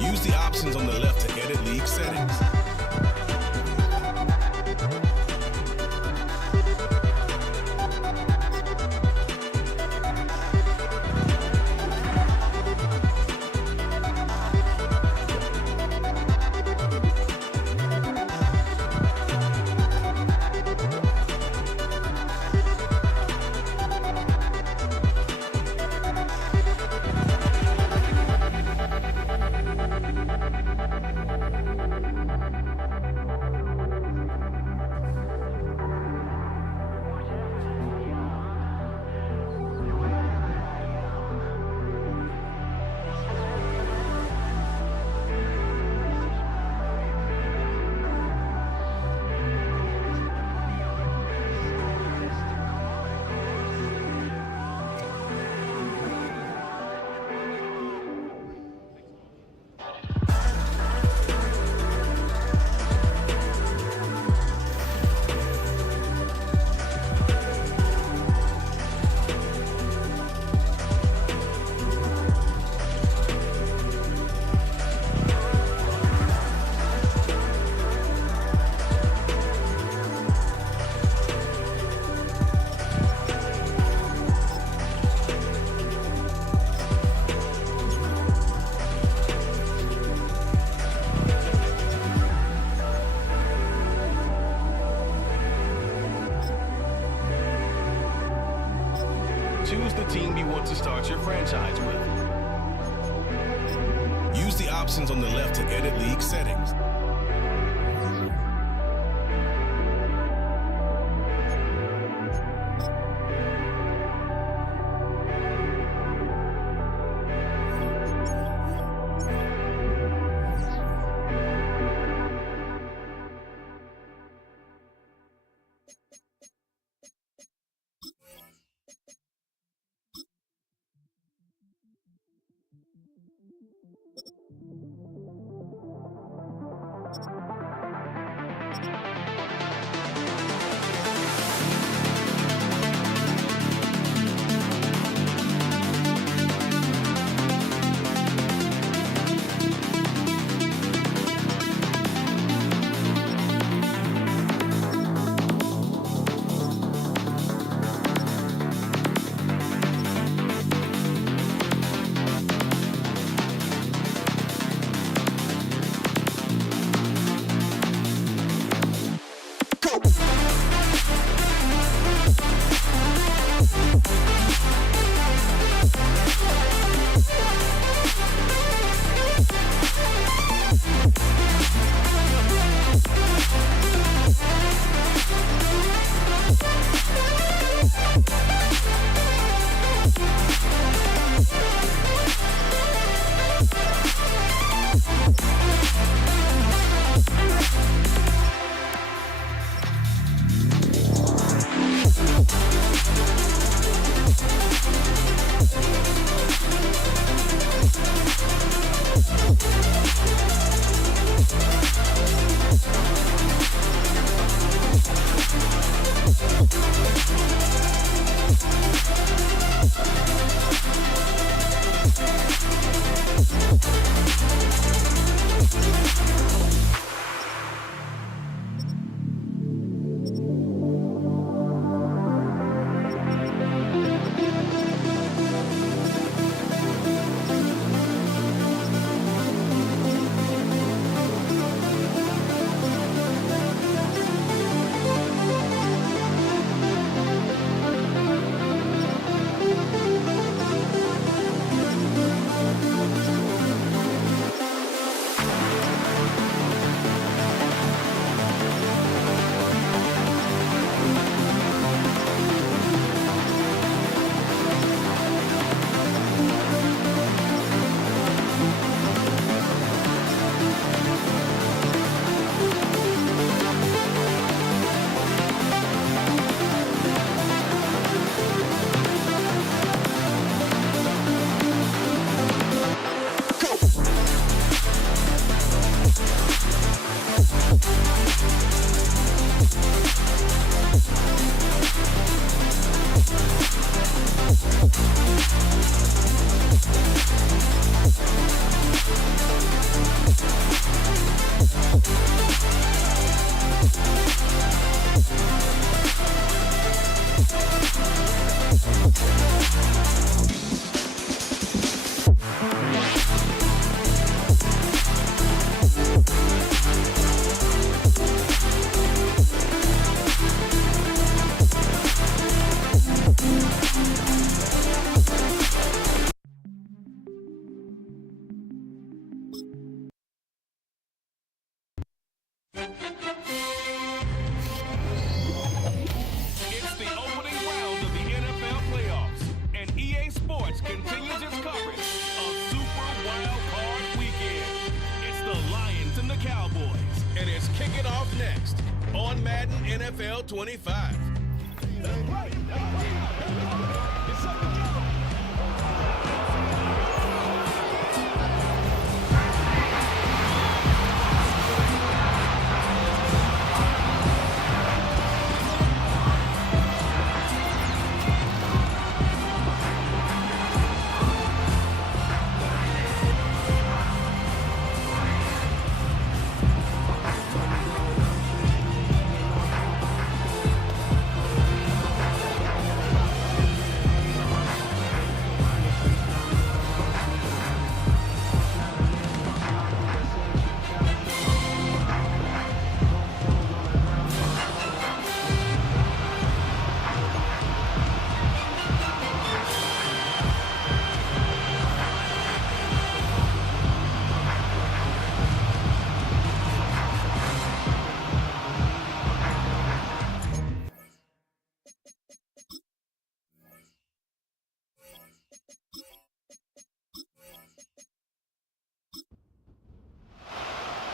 Use the options on the left to edit league settings. Choose the team you want to start your franchise with. Use the options on the left to edit league settings. next on Madden NFL 25.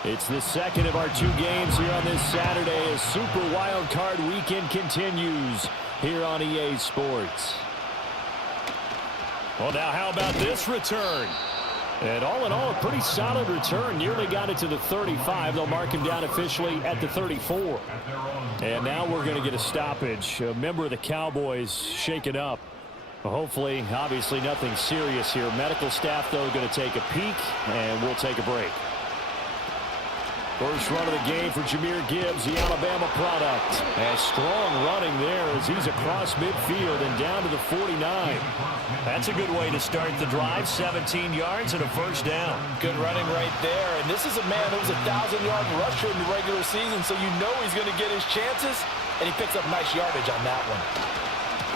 It's the second of our two games here on this Saturday as Super Wildcard Weekend continues here on EA Sports. Well, now how about this return? And all in all, a pretty solid return. Nearly got it to the 35. They'll mark him down officially at the 34. And now we're going to get a stoppage. A member of the Cowboys shaken up. Well, hopefully, obviously nothing serious here. Medical staff, though, going to take a peek, and we'll take a break. First run of the game for Jahmyr Gibbs, the Alabama product. And strong running there as he's across midfield and down to the 49. That's a good way to start the drive. 17 yards and a first down. Good running right there. And this is a man who's a 1,000-yard rusher in the regular season, so you know he's going to get his chances. And he picks up nice yardage on that one.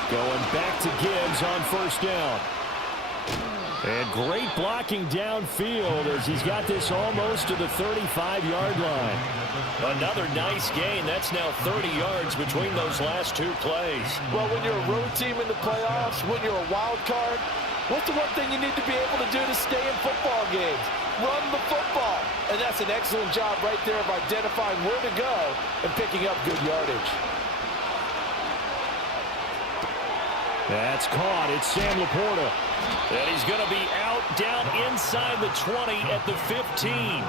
Going back to Gibbs on first down. And great blocking downfield as he's got this almost to the 35-yard line. Another nice gain. That's now 30 yards between those last two plays. Well, when you're a road team in the playoffs, when you're a wild card, what's the one thing you need to be able to do to stay in football games? Run the football. And that's an excellent job right there of identifying where to go and picking up good yardage. That's caught. It's Sam Laporta. And he's going to be out down inside the 20 at the 15.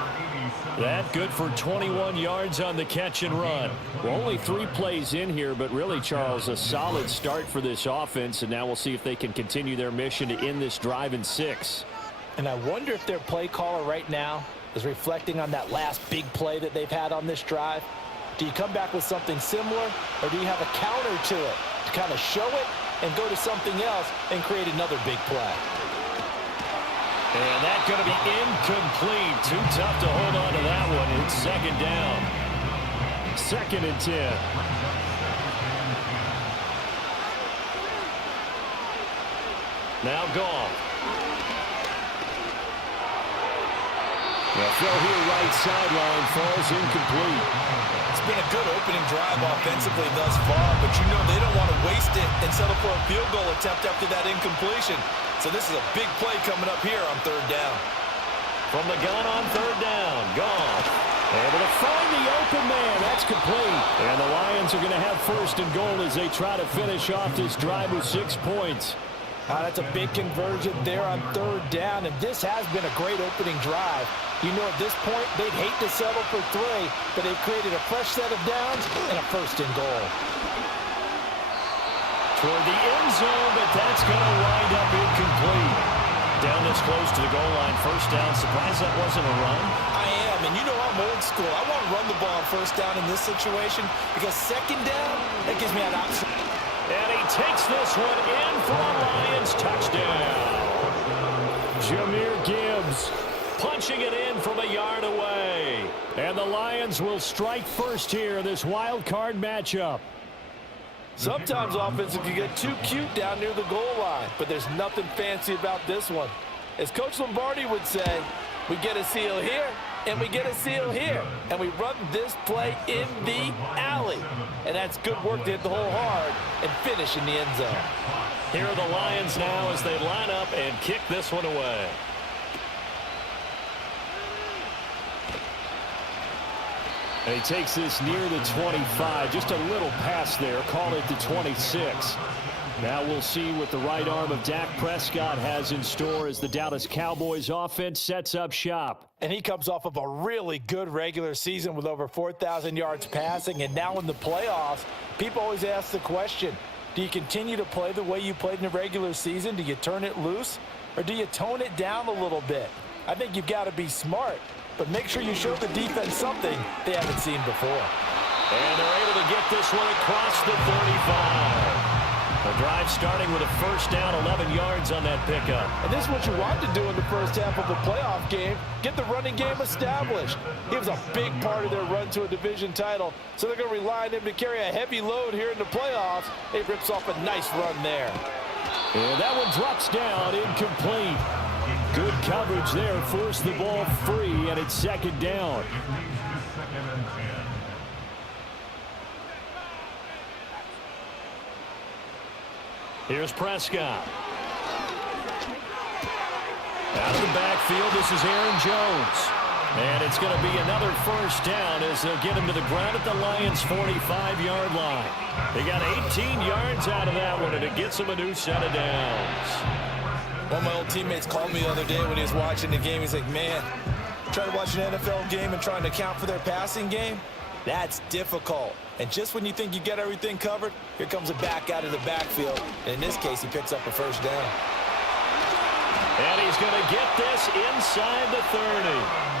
That good for 21 yards on the catch and run. Well, only 3 plays in here, but really, Charles, a solid start for this offense. And now we'll see if they can continue their mission to end this drive in 6. And I wonder if their play caller right now is reflecting on that last big play that they've had on this drive. Do you come back with something similar, or do you have a counter to it to kind of show it and go to something else and create another big play? And that's going to be incomplete. Too tough to hold on to that one. It's second down. 2nd and 10. Now gone. The throw here right sideline falls incomplete. It's been a good opening drive offensively thus far, but you know they don't want to waste it and settle for a field goal attempt after that incompletion. So this is a big play coming up here on 3rd down. From the gun on 3rd down, gone. Able to find the open man. That's complete. And the Lions are going to have 1st and goal as they try to finish off this drive with 6 points. That's a big conversion there on 3rd down, and this has been a great opening drive. You know, at this point, they'd hate to settle for 3, but they've created a fresh set of downs and a 1st and goal. Toward the end zone, but that's going to wind up incomplete. Down this close to the goal line, 1st down. Surprised that wasn't a run? I am, and you know I'm old school. I want to run the ball on 1st down in this situation because 2nd down, that gives me an option. And he takes this one in for a Lions touchdown. Jahmyr Gibbs punching it in from a yard away. And the Lions will strike first here in this wild card matchup. Sometimes offenses can get too cute down near the goal line, but there's nothing fancy about this one. As Coach Lombardi would say, we get a seal here, and we get a seal here. And we run this play in the alley. And that's good work to hit the hole hard and finish in the end zone. Here are the Lions now as they line up and kick this one away. And he takes this near the 25. Just a little pass there. Call it the 26. Now we'll see what the right arm of Dak Prescott has in store as the Dallas Cowboys offense sets up shop. And he comes off of a really good regular season with over 4,000 yards passing. And now in the playoffs, people always ask the question, do you continue to play the way you played in the regular season? Do you turn it loose? Or do you tone it down a little bit? I think you've got to be smart, but make sure you show the defense something they haven't seen before. And they're able to get this one across the 35. The drive starting with a first down, 11 yards on that pickup. And this is what you want to do in the first half of the playoff game, get the running game established. He was a big part of their run to a division title, so they're going to rely on him to carry a heavy load here in the playoffs. He rips off a nice run there. And that one drops down, incomplete. Good coverage there, forced the ball free, and it's second down. Here's Prescott. Out of the backfield, this is Aaron Jones. And it's going to be another first down as they'll get him to the ground at the Lions' 45-yard line. They got 18 yards out of that one, and it gets them a new set of downs. One of my old teammates called me the other day when he was watching the game. He's like, man, trying to watch an NFL game and trying to account for their passing game? That's difficult. And just when you think you get everything covered, here comes a back out of the backfield. And in this case, he picks up a first down. And he's going to get this inside the 30.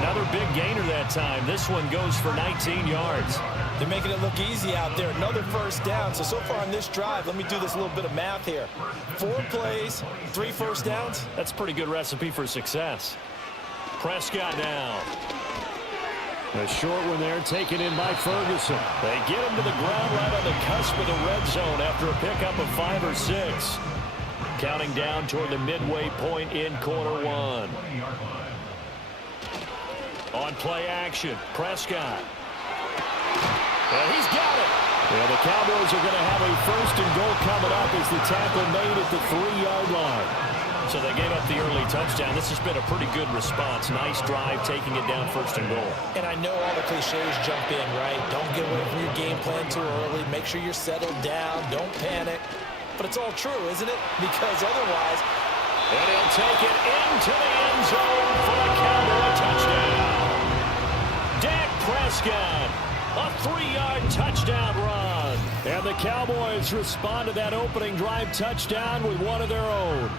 Another big gainer that time. This one goes for 19 yards. They're making it look easy out there. Another first down. So far on this drive, let me do this little bit of math here. 4 plays, 3 first downs. That's a pretty good recipe for success. Prescott now. A short one there, taken in by Ferguson. They get him to the ground right on the cusp of the red zone after a pickup of 5 or 6. Counting down toward the midway point in quarter one. On play action, Prescott. And he's got it. Yeah, the Cowboys are going to have a first and goal coming up as the tackle made at the 3-yard line. So they gave up the early touchdown. This has been a pretty good response. Nice drive, taking it down first and goal. And I know all the cliches jump in, right? Don't get away from your game plan too early. Make sure you're settled down. Don't panic. But it's all true, isn't it? Because otherwise... And he'll take it into the end zone for a Cowboy touchdown. Dak Prescott, a 3-yard touchdown run. And the Cowboys respond to that opening drive touchdown with one of their own.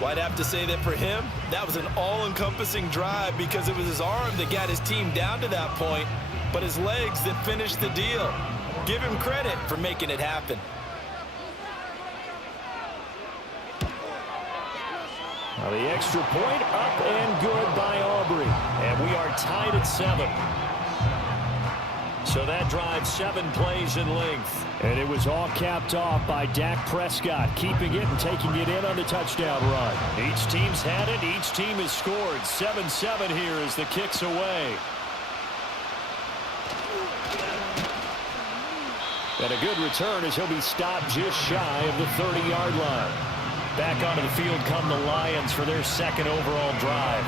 Well, I'd have to say that for him, that was an all-encompassing drive because it was his arm that got his team down to that point, but his legs that finished the deal. Give him credit for making it happen. Now the extra point up and good by Aubrey. And we are tied at 7. So that drives 7 plays in length. And it was all capped off by Dak Prescott, keeping it and taking it in on the touchdown run. Each team's had it. Each team has scored. 7-7 here as the kick's away. And a good return as he'll be stopped just shy of the 30-yard line. Back onto the field come the Lions for their second overall drive.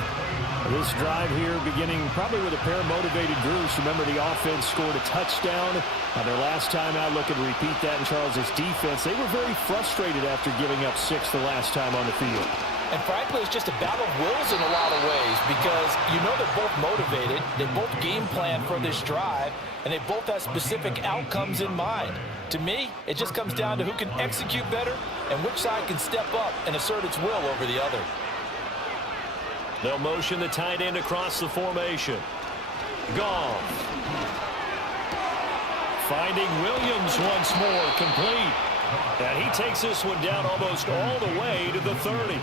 This drive here beginning probably with a pair of motivated groups. Remember, the offense scored a touchdown on their last time out. Looking to repeat that in Charles's defense. They were very frustrated after giving up 6 the last time on the field. And frankly, it's just a battle of wills in a lot of ways because you know they're both motivated. They both game plan for this drive, and they both have specific outcomes in mind. To me, it just comes down to who can execute better and which side can step up and assert its will over the other. They'll motion the tight end across the formation. Goff. Finding Williams once more, complete. And he takes this one down almost all the way to the 30.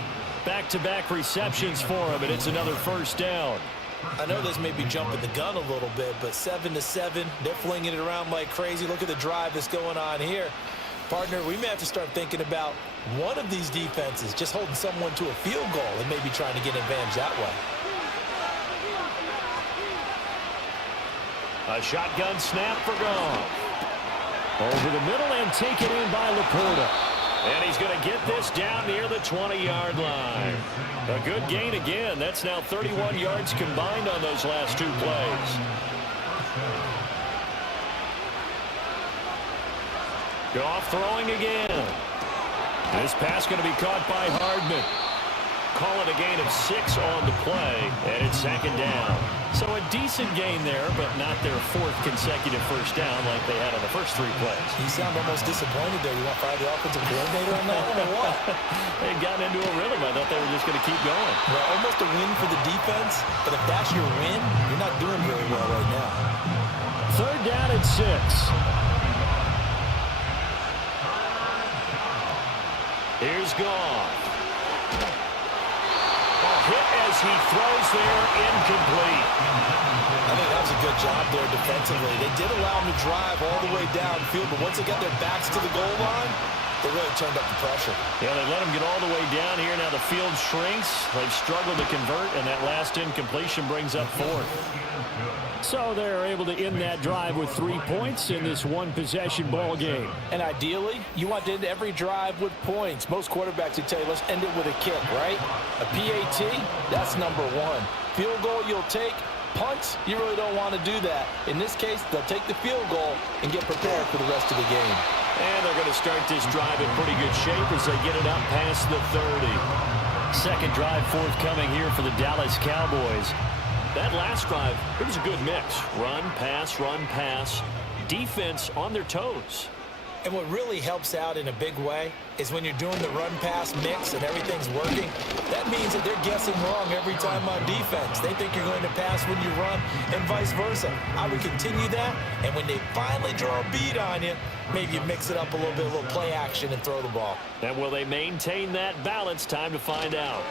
Back-to-back receptions for him, and it's another first down. I know this may be jumping the gun a little bit, but 7-7, they're flinging it around like crazy. Look at the drive that's going on here. Partner, we may have to start thinking about one of these defenses just holding someone to a field goal and maybe trying to get an advantage that way. A shotgun snap for Goff. Over the middle and taken in by Laporta. And he's going to get this down near the 20-yard line. A good gain again. That's now 31 yards combined on those last 2 plays. Goff throwing again. This pass going to be caught by Hardman. Call it a gain of 6 on the play, and it's 2nd down. So a decent gain there, but not their 4th consecutive first down like they had on the first 3 plays. You sound almost disappointed there. You want to fire the offensive coordinator on that one or what? They got into a rhythm. I thought they were just going to keep going. Well, almost a win for the defense, but if that's your win, you're not doing very well right now. 3rd down and 6. Here's Goff. Hit as he throws there, incomplete. I think that was a good job there defensively. They did allow him to drive all the way downfield, but once they got their backs to the goal line, they really turned up the pressure. Yeah, they let him get all the way down here. Now the field shrinks. They've struggled to convert, and that last incompletion brings up 4th. So they're able to end that drive with 3 points in this one-possession ball game. And ideally, you want to end every drive with points. Most quarterbacks would tell you, let's end it with a kick, right? A PAT, that's number 1. Field goal you'll take. Punts, you really don't want to do that. In this case, they'll take the field goal and get prepared for the rest of the game. And they're going to start this drive in pretty good shape as they get it up past the 30. 2nd drive forthcoming here for the Dallas Cowboys. That last drive, it was a good mix. Run, pass, defense on their toes. And what really helps out in a big way is when you're doing the run-pass mix and everything's working, that means that they're guessing wrong every time on defense. They think you're going to pass when you run and vice versa. I would continue that, and when they finally draw a bead on you, maybe you mix it up a little bit, a little play action and throw the ball. And will they maintain that balance? Time to find out.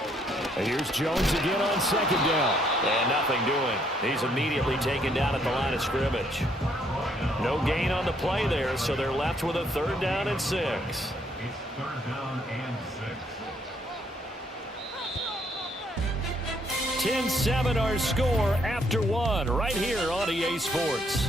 And here's Jones again on 2nd down. And nothing doing. He's immediately taken down at the line of scrimmage. No gain on the play there, so they're left with a 3rd down and 6. It's 3rd down and 6. 10-7 our score after 1 right here on EA Sports.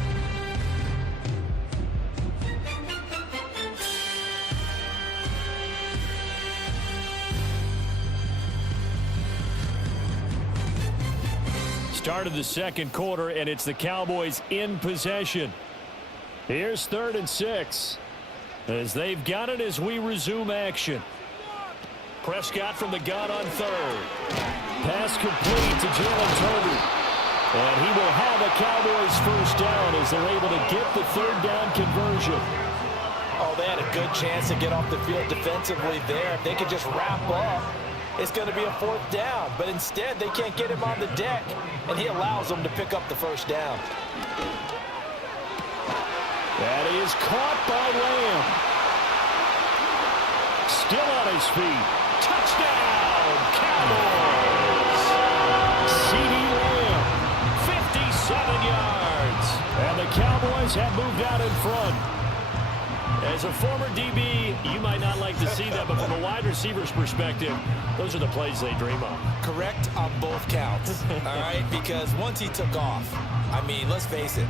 Start of the 2nd quarter, and it's the Cowboys in possession. Here's 3rd and 6 as they've got it as we resume action. Prescott from the gun on 3rd. Pass complete to Jalen Tolbert. And he will have a Cowboys first down as they're able to get the 3rd down conversion. Oh, they had a good chance to get off the field defensively there. If they could just wrap up, it's going to be a 4th down. But instead, they can't get him on the deck, and he allows them to pick up the first down. That is caught by Lamb. Still on his feet. Touchdown, Cowboys. CeeDee Lamb, 57 yards. And the Cowboys have moved out in front. As a former DB, you might not like to see that, but from a wide receiver's perspective, those are the plays they dream of. Correct on both counts, all right? Because once he took off, I mean, let's face it,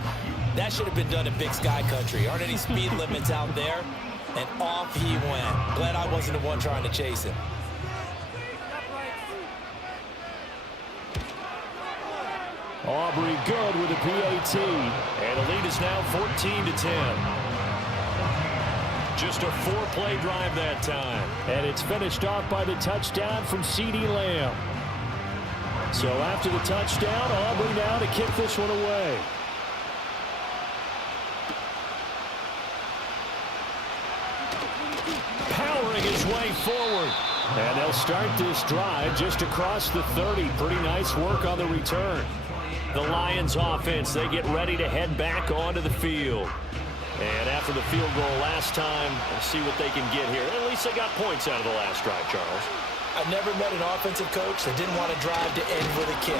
that should have been done in Big Sky Country. Aren't any speed limits out there? And off he went. Glad I wasn't the one trying to chase him. Aubrey good with a PAT. And the lead is now 14-10. Just a 4-play drive that time. And it's finished off by the touchdown from CeeDee Lamb. So after the touchdown, Aubrey now to kick this one away. Powering his way forward. And they'll start this drive just across the 30. Pretty nice work on the return. The Lions offense, they get ready to head back onto the field. And after the field goal last time, we'll see what they can get here. At least they got points out of the last drive, Charles. I've never met an offensive coach that didn't want to drive to end with a kick.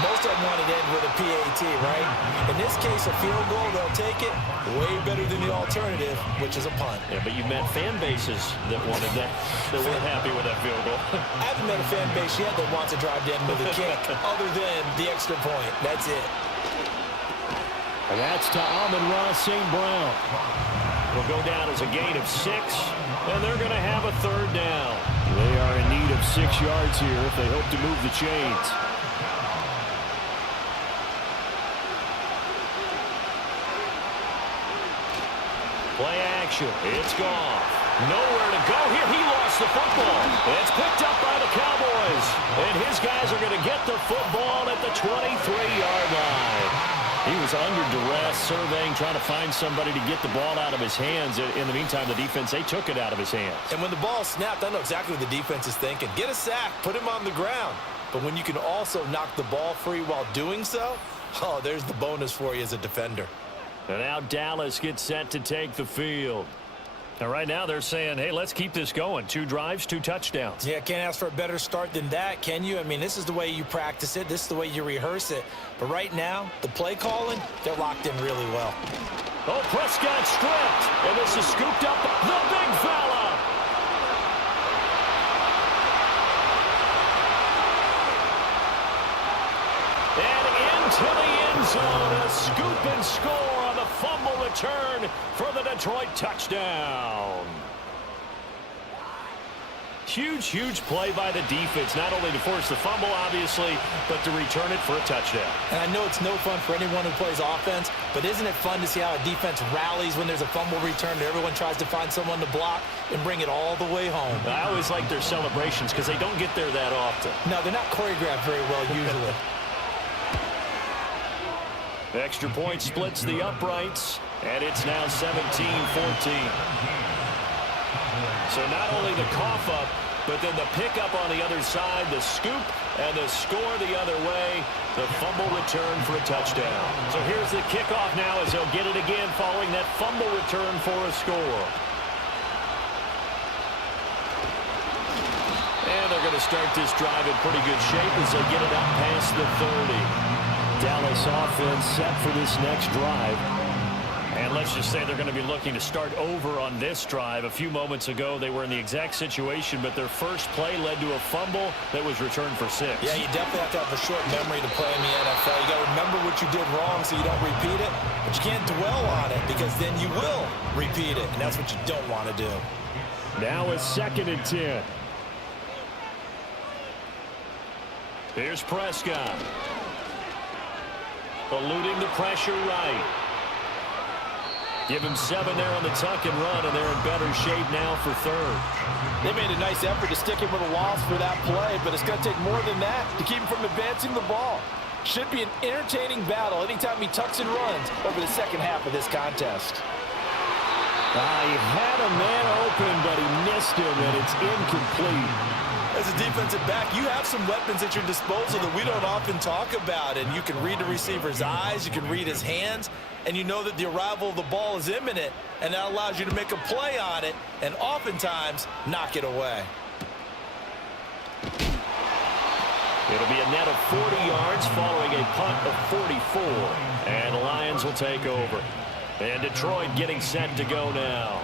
Most of them wanted to end with a PAT, right? In this case, a field goal, they'll take it. Way better than the alternative, which is a punt. Yeah, but you met fan bases that wanted that, that weren't happy with that field goal. I haven't met a fan base yet that wants to drive to end with a kick, other than the extra point. That's it. And that's to Amon-Ra St. Brown. Will go down as a gain of 6, and they're going to have a 3rd down. They are in need of 6 yards here if they hope to move the chains. Play action. It's gone. Nowhere to go here. He lost the football. It's picked up by the Cowboys. And his guys are going to get the football at the 23-yard line. He was under duress, surveying, trying to find somebody to get the ball out of his hands. In the meantime, the defense, they took it out of his hands. And when the ball snapped, I know exactly what the defense is thinking. Get a sack, put him on the ground. But when you can also knock the ball free while doing so, oh, there's the bonus for you as a defender. And now Dallas gets set to take the field. And right now they're saying, hey, let's keep this going. 2 drives, 2 touchdowns. Yeah, can't ask for a better start than that, can you? I mean, this is the way you practice it. This is the way you rehearse it. But right now, the play calling, they're locked in really well. Oh, Prescott stripped. And this is scooped up. The big fella. And into the end zone. A scoop and score on the fumble return for the Detroit touchdown. Huge play by the defense, not only to force the fumble, obviously, but to return it for a touchdown. And I know it's no fun for anyone who plays offense, but isn't it fun to see how a defense rallies when there's a fumble return and everyone tries to find someone to block and bring it all the way home? I always like their celebrations because they don't get there that often. No, they're not choreographed very well usually. Extra point splits the uprights, and it's now 17-14. So not only the cough up, but then the pickup on the other side, the scoop, and the score the other way, the fumble return for a touchdown. So here's the kickoff now as they'll get it again following that fumble return for a score. And they're going to start this drive in pretty good shape as they get it out past the 30. Dallas offense set for this next drive. And let's just say they're going to be looking to start over on this drive. A few moments ago, they were in the exact situation, but their first play led to a fumble that was returned for 6. Yeah, you definitely have to have a short memory to play in the NFL. You got to remember what you did wrong so you don't repeat it, but you can't dwell on it because then you will repeat it, and that's what you don't want to do. Now it's 2nd and 10. Here's Prescott. Eluding the pressure right. Give him 7 there on the tuck and run, and they're in better shape now for 3rd. They made a nice effort to stick him with a loss for that play, but it's going to take more than that to keep him from advancing the ball. Should be an entertaining battle anytime he tucks and runs over the second half of this contest. He had a man open, but he missed him, and it's incomplete. As a defensive back, you have some weapons at your disposal that we don't often talk about, and you can read the receiver's eyes, you can read his hands, and you know that the arrival of the ball is imminent, and that allows you to make a play on it and oftentimes knock it away. It'll be a net of 40 yards following a punt of 44, and the Lions will take over. And Detroit getting set to go now.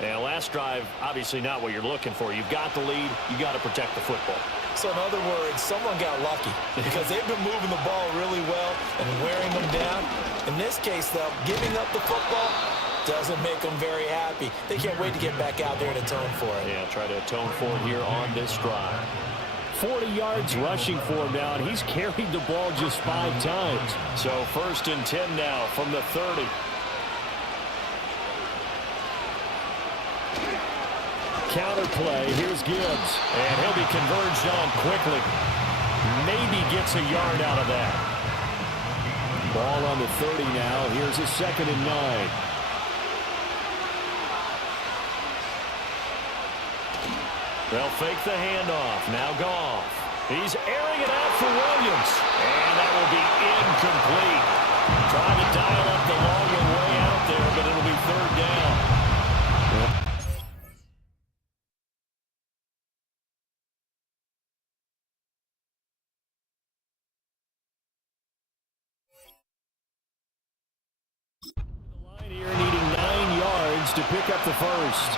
And last drive, obviously not what you're looking for. You've got the lead. You got to protect the football. So in other words, someone got lucky because they've been moving the ball really well and wearing them down. In this case, though, giving up the football doesn't make them very happy. They can't wait to get back out there and atone for it. Yeah, try to atone for it here on this drive. 40 yards rushing for him now, and he's carried the ball just 5 times. So 1st and 10 now from the 30. Counter play. Here's Gibbs. And he'll be converged on quickly. Maybe gets a yard out of that. Ball on the 30 now. Here's a 2nd and 9. They'll fake the handoff. Now Goff. He's airing it out for Williams. And that will be incomplete. Trying to dial up the longer way out there, but it'll be 3rd down. Here needing 9 yards to pick up the first.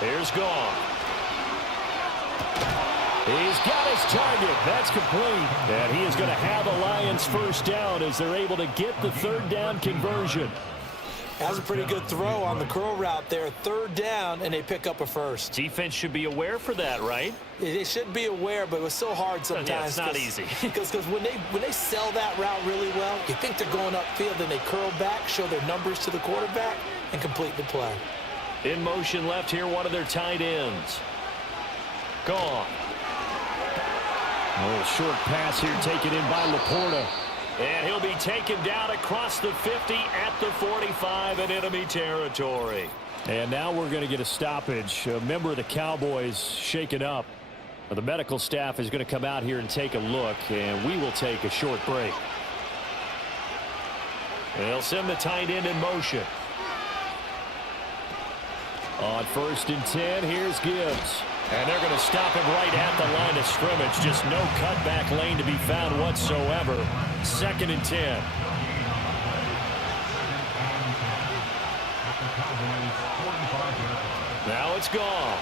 Here's Goff. He's got his target. That's complete. And he is going to have a Lions first down as they're able to get the 3rd down conversion. That was a pretty good throw on the curl route there. 3rd down, and they pick up a first. Defense should be aware for that, right? They should be aware, but it was so hard sometimes. Yeah, it's not easy. Because when they sell that route really well, you think they're going upfield, then they curl back, show their numbers to the quarterback, and complete the play. In motion left here, one of their tight ends. Gone. A little short pass here taken in by Laporta. And he'll be taken down across the 50 at the 45 in enemy territory. And now we're going to get a stoppage. A member of the Cowboys shaken up. The medical staff is going to come out here and take a look, and we will take a short break. They'll send the tight end in motion. On 1st and 10, here's Gibbs. And they're going to stop him right at the line of scrimmage. Just no cutback lane to be found whatsoever. 2nd and 10. Now it's gone.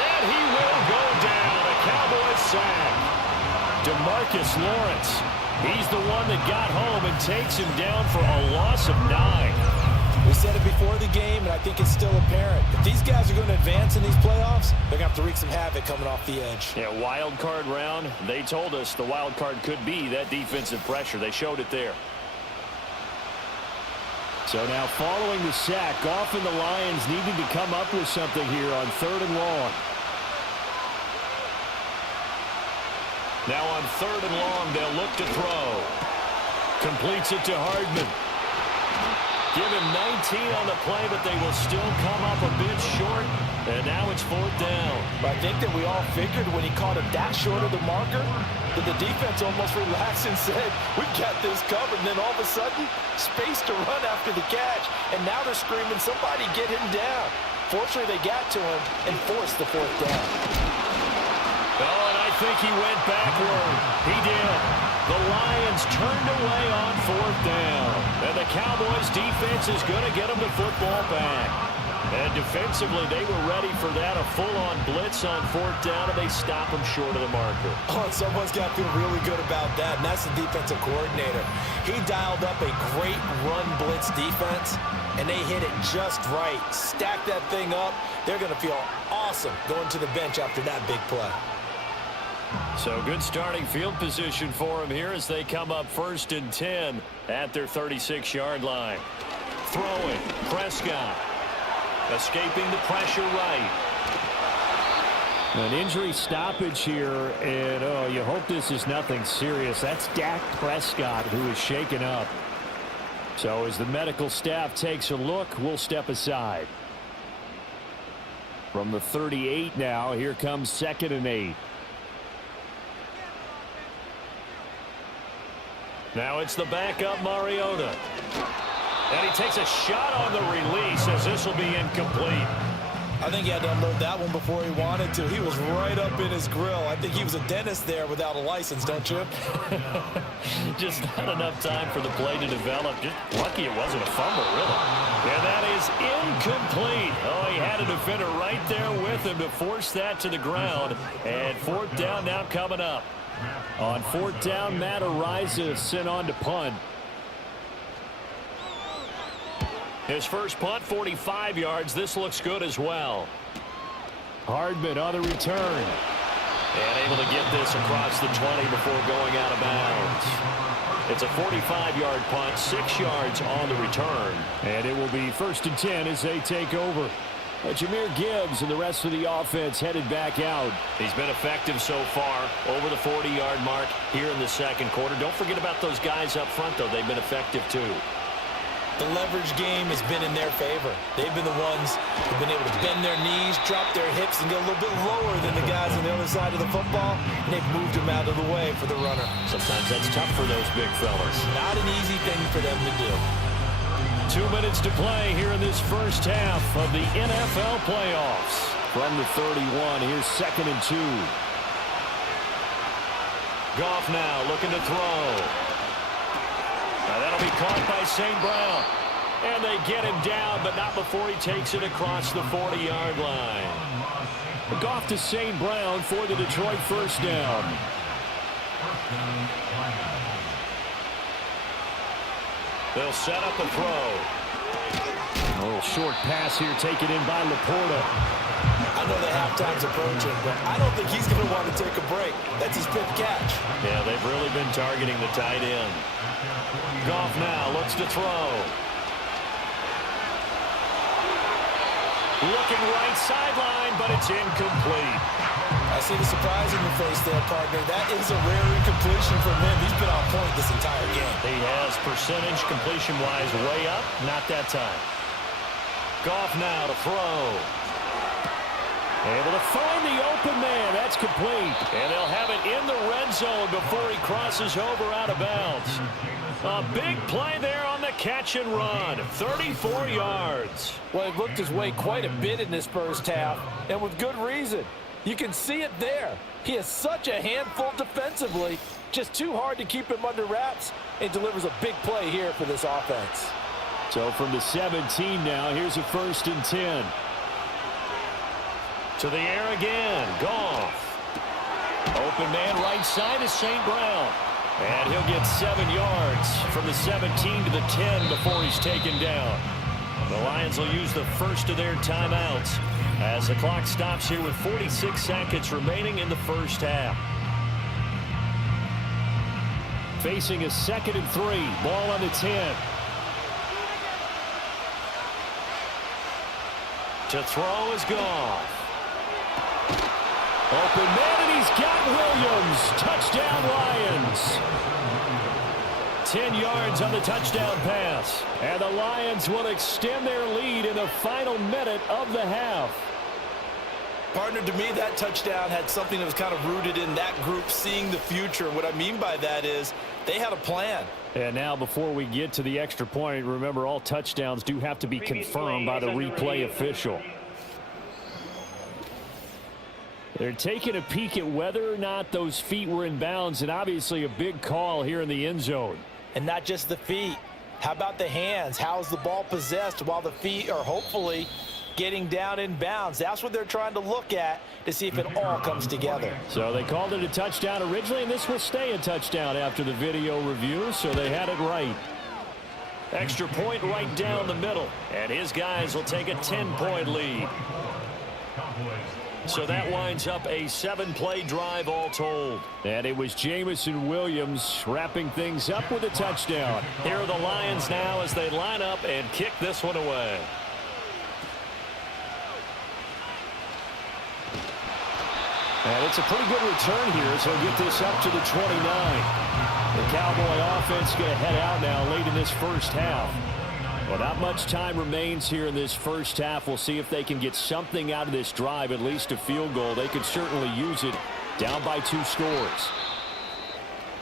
And he will go down. A Cowboys sack. DeMarcus Lawrence. He's the one that got home and takes him down for a loss of 9. We said it before the game, and I think it's still apparent. If these guys are going to advance in these playoffs, they're going to have to wreak some havoc coming off the edge. Yeah, wild card round. They told us the wild card could be that defensive pressure. They showed it there. So now following the sack, Goff and the Lions needing to come up with something here on 3rd and long. Now on 3rd and long, they'll look to throw. Completes it to Hardman. Give him 19 on the play, but they will still come up a bit short. And now it's 4th down. But I think that we all figured when he caught it that short of the marker that the defense almost relaxed and said, we got this covered. And then all of a sudden, space to run after the catch. And now they're screaming, somebody get him down. Fortunately, they got to him and forced the 4th down. Oh, and I think he went backward. He did. The Lions turned away on 4th down. And the Cowboys defense is going to get them the football back. And defensively, they were ready for that, a full-on blitz on 4th down, and they stop them short of the marker. Oh, and someone's got to feel really good about that, and that's the defensive coordinator. He dialed up a great run blitz defense, and they hit it just right. Stack that thing up. They're going to feel awesome going to the bench after that big play. So good starting field position for them here as they come up 1st and 10 at their 36-yard line. Throwing, Prescott. Escaping the pressure right. An injury stoppage here, and oh, you hope this is nothing serious. That's Dak Prescott who is shaken up. So as the medical staff takes a look, we'll step aside. From the 38 now, here comes 2nd and 8. Now it's the backup Mariota. And he takes a shot on the release as this will be incomplete. I think he had to unload that one before he wanted to. He was right up in his grill. I think he was a dentist there without a license, don't you? Just not enough time for the play to develop. Just lucky it wasn't a fumble, really. And that is incomplete. Oh, he had a defender right there with him to force that to the ground. And 4th down now coming up. On 4th down, Matt Araiza sent on to punt. His first punt, 45 yards. This looks good as well. Hardman on the return. And able to get this across the 20 before going out of bounds. It's a 45-yard punt, 6 yards on the return. And it will be 1st and 10 as they take over. Jahmyr Gibbs and the rest of the offense headed back out. He's been effective so far, over the 40-yard mark here in the 2nd quarter. Don't forget about those guys up front, though. They've been effective, too. The leverage game has been in their favor. They've been the ones who've been able to bend their knees, drop their hips, and get a little bit lower than the guys on the other side of the football, and they've moved them out of the way for the runner. Sometimes that's tough for those big fellas. Not an easy thing for them to do. 2 minutes to play here in this first half of the NFL playoffs. From the 31, here's 2nd and 2. Goff now looking to throw. Now that'll be caught by St. Brown. And they get him down, but not before he takes it across the 40-yard line. Goff to St. Brown for the Detroit first down. They'll set up a throw. A little short pass here taken in by Laporta. I know the halftime's approaching, but I don't think he's going to want to take a break. That's his 5th catch. Yeah, they've really been targeting the tight end. Goff now looks to throw. Looking right sideline, but it's incomplete. I see the surprise in your face there, partner. That is a rare incompletion from him. He's been on point this entire game. He has percentage completion-wise way up. Not that time. Goff now to throw. Able to find the open man. That's complete. And they'll have it in the red zone before he crosses over out of bounds. A big play there on the catch and run. 34 yards. Well, he looked his way quite a bit in this first half, and with good reason. You can see it there. He is such a handful defensively. Just too hard to keep him under wraps, and delivers a big play here for this offense. So from the 17 now, here's a 1st and 10. To the air again. Goff. Open man right side is St. Brown. And he'll get 7 yards from the 17 to the 10 before he's taken down. The Lions will use the first of their timeouts as the clock stops here with 46 seconds remaining in the first half. Facing a 2nd and 3. Ball on the 10. To throw is Goff. Open man, and he's got Williams. Touchdown, Lions. 10 yards on the touchdown pass. And the Lions will extend their lead in the final minute of the half. Partner, to me, that touchdown had something that was kind of rooted in that group seeing the future. What I mean by that is they had a plan. And now before we get to the extra point, remember all touchdowns do have to be confirmed by the replay official. They're taking a peek at whether or not those feet were in bounds, and obviously a big call here in the end zone. And not just the feet. How about the hands? How's the ball possessed while the feet are hopefully getting down in bounds? That's what they're trying to look at to see if it all comes together. So they called it a touchdown originally, and this will stay a touchdown after the video review, so they had it right. Extra point right down the middle, and his guys will take a 10-point lead. So that winds up a 7-play drive all told. And it was Jamison Williams wrapping things up with a touchdown. Here are the Lions now as they line up and kick this one away. And it's a pretty good return here, so he'll get this up to the 29. The Cowboy offense going to head out now late in this first half. Well, not much time remains here in this first half. We'll see if they can get something out of this drive, at least a field goal. They could certainly use it down by 2 scores.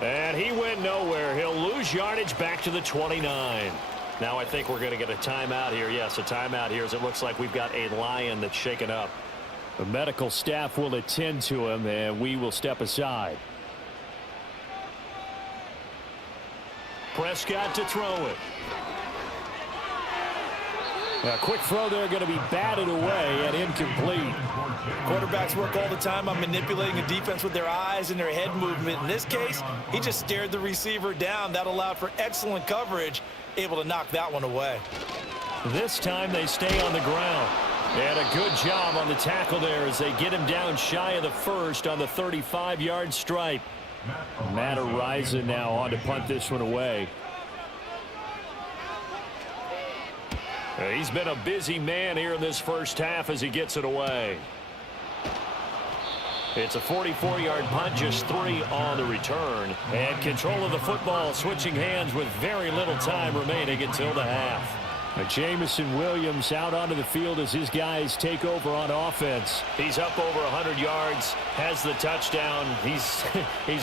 And he went nowhere. He'll lose yardage back to the 29. Now I think we're going to get a timeout here. Yes, a timeout here as it looks like we've got a Lion that's shaken up. The medical staff will attend to him, and we will step aside. Prescott to throw it. A quick throw there going to be batted away and incomplete. Quarterbacks work all the time on manipulating a defense with their eyes and their head movement. In this case, he just stared the receiver down. That allowed for excellent coverage, able to knock that one away. This time they stay on the ground. And a good job on the tackle there as they get him down shy of the first on the 35-yard stripe. Matt Ariza now on to punt this one away. He's been a busy man here in this first half as he gets it away. It's a 44-yard punt, just 3 on the return. And control of the football switching hands with very little time remaining until the half. Jamison Williams out onto the field as his guys take over on offense. He's up over 100 yards, has the touchdown. He's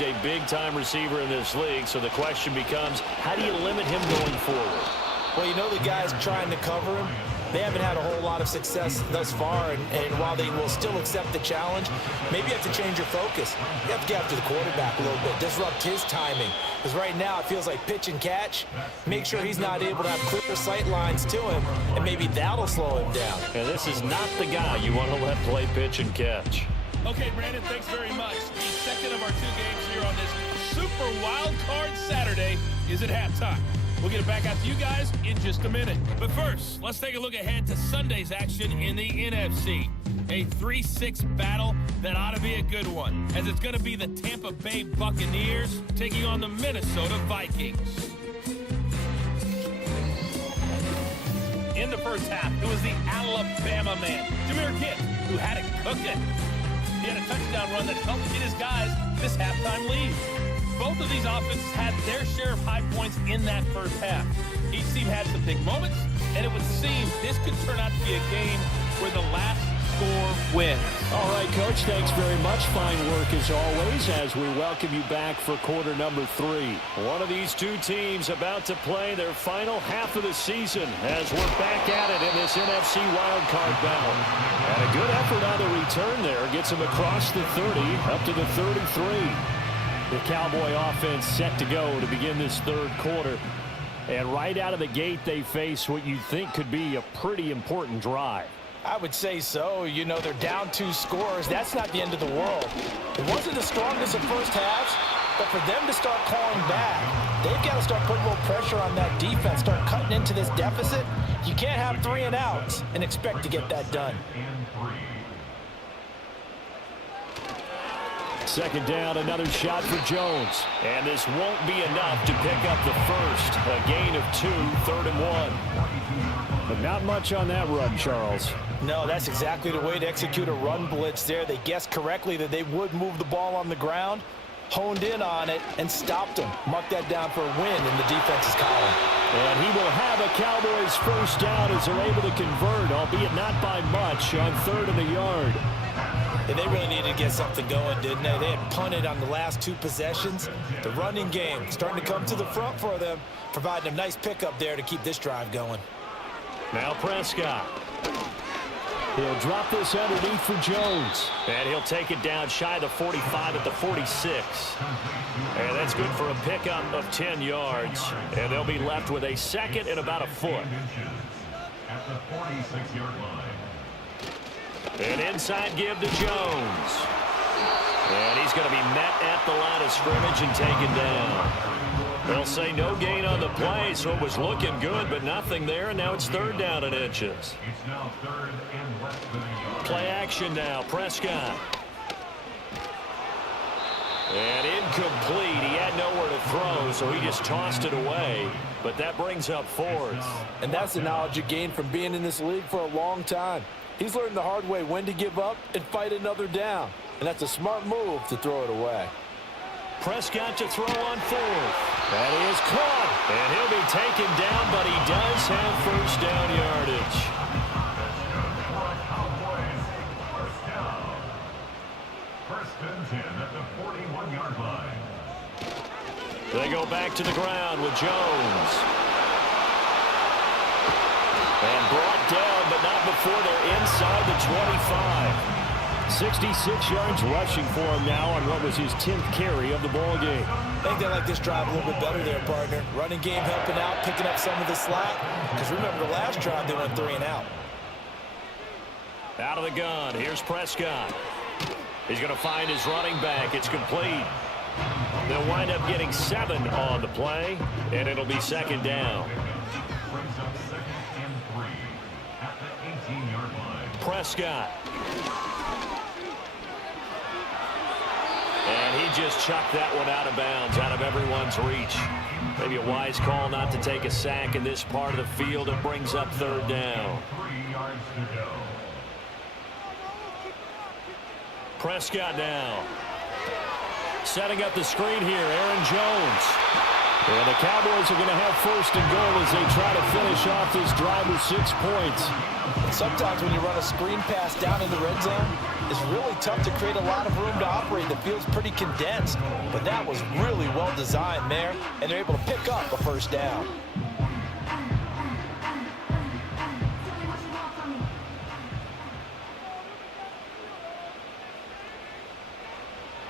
a big-time receiver in this league, so the question becomes, how do you limit him going forward? Well, you know the guys trying to cover him, they haven't had a whole lot of success thus far, and while they will still accept the challenge, maybe you have to change your focus. You have to get after the quarterback a little bit, disrupt his timing. Because right now it feels like pitch and catch. Make sure he's not able to have clear sight lines to him, and maybe that'll slow him down. And this is not the guy you want to let play pitch and catch. Okay, Brandon, thanks very much. The second of our 2 games here on this Super Wildcard Saturday is at halftime. We'll get it back out to you guys in just a minute. But first, let's take a look ahead to Sunday's action in the NFC. A 3-6 battle that ought to be a good one, as it's going to be the Tampa Bay Buccaneers taking on the Minnesota Vikings. In the first half, it was the Alabama man, Jameer Gibbs, who had it cooking. He had a touchdown run that helped get his guys this halftime lead. Both of these offenses had their share of high points in that first half. Each team had some big moments, and it would seem this could turn out to be a game where the last score wins. All right, Coach, thanks very much. Fine work as always as we welcome you back for quarter number 3. One of these two teams about to play their final half of the season as we're back at it in this NFC wildcard battle. And a good effort on the return there gets them across the 30 up to the 33. The Cowboy offense set to go to begin this third quarter. And right out of the gate, they face what you think could be a pretty important drive. I would say so. You know, they're down 2 scores. That's not the end of the world. It wasn't the strongest of first halves, but for them to start calling back, they've got to start putting a little pressure on that defense, start cutting into this deficit. You can't have 3 and outs and expect to get that done. Second down, another shot for Jones. And this won't be enough to pick up the first. A gain of 2, 3rd and 1. But not much on that run, Charles. No, that's exactly the way to execute a run blitz there. They guessed correctly that they would move the ball on the ground, honed in on it, and stopped them. Mark that down for a win in the defense's column. And he will have a Cowboys first down as they're able to convert, albeit not by much, on 3rd and a yard. And they really needed to get something going, didn't they? They had punted on the last 2 possessions. The running game starting to come to the front for them, providing a nice pickup there to keep this drive going. Now Prescott. He'll drop this underneath for Jones. And he'll take it down shy of the 45 at the 46. And that's good for a pickup of 10 yards. And they'll be left with a second and about a foot. At the 46-yard line. An inside give to Jones. And he's going to be met at the line of scrimmage and taken down. They'll say no gain on the play, so it was looking good, but nothing there, and now it's 3rd down and inches. It's now 3rd and less than a yard. Play action now, Prescott. And incomplete. He had nowhere to throw, so he just tossed it away. But that brings up 4th. And that's the knowledge you gain from being in this league for a long time. He's learned the hard way when to give up and fight another down. And that's a smart move to throw it away. Prescott to throw on 4th. That is caught. And he'll be taken down, but he does have first down yardage. First and 10 at the 41-yard line. They go back to the ground with Jones. And brought down, but not before they're inside the 25. 66 yards rushing for him now on what was his 10th carry of the ball game. I think they like this drive a little bit better there, partner. Running game helping out, picking up some of the slack. Because remember, the last drive they went 3 and out. Out of the gun, here's Prescott. He's going to find his running back. It's complete. They'll wind up getting 7 on the play, and it'll be 2nd down. Brings up 2nd and 3 at the 18-yard line. Prescott. And he just chucked that one out of bounds, out of everyone's reach. Maybe a wise call not to take a sack in this part of the field. It brings up 3rd down. 3 yards to go. Prescott now. Setting up the screen here, Aaron Jones. And the Cowboys are going to have 1st and goal as they try to finish off this drive with 6 points. Sometimes when you run a screen pass down in the red zone, it's really tough to create a lot of room to operate. The field's pretty condensed, but that was really well designed there, and they're able to pick up a 1st down.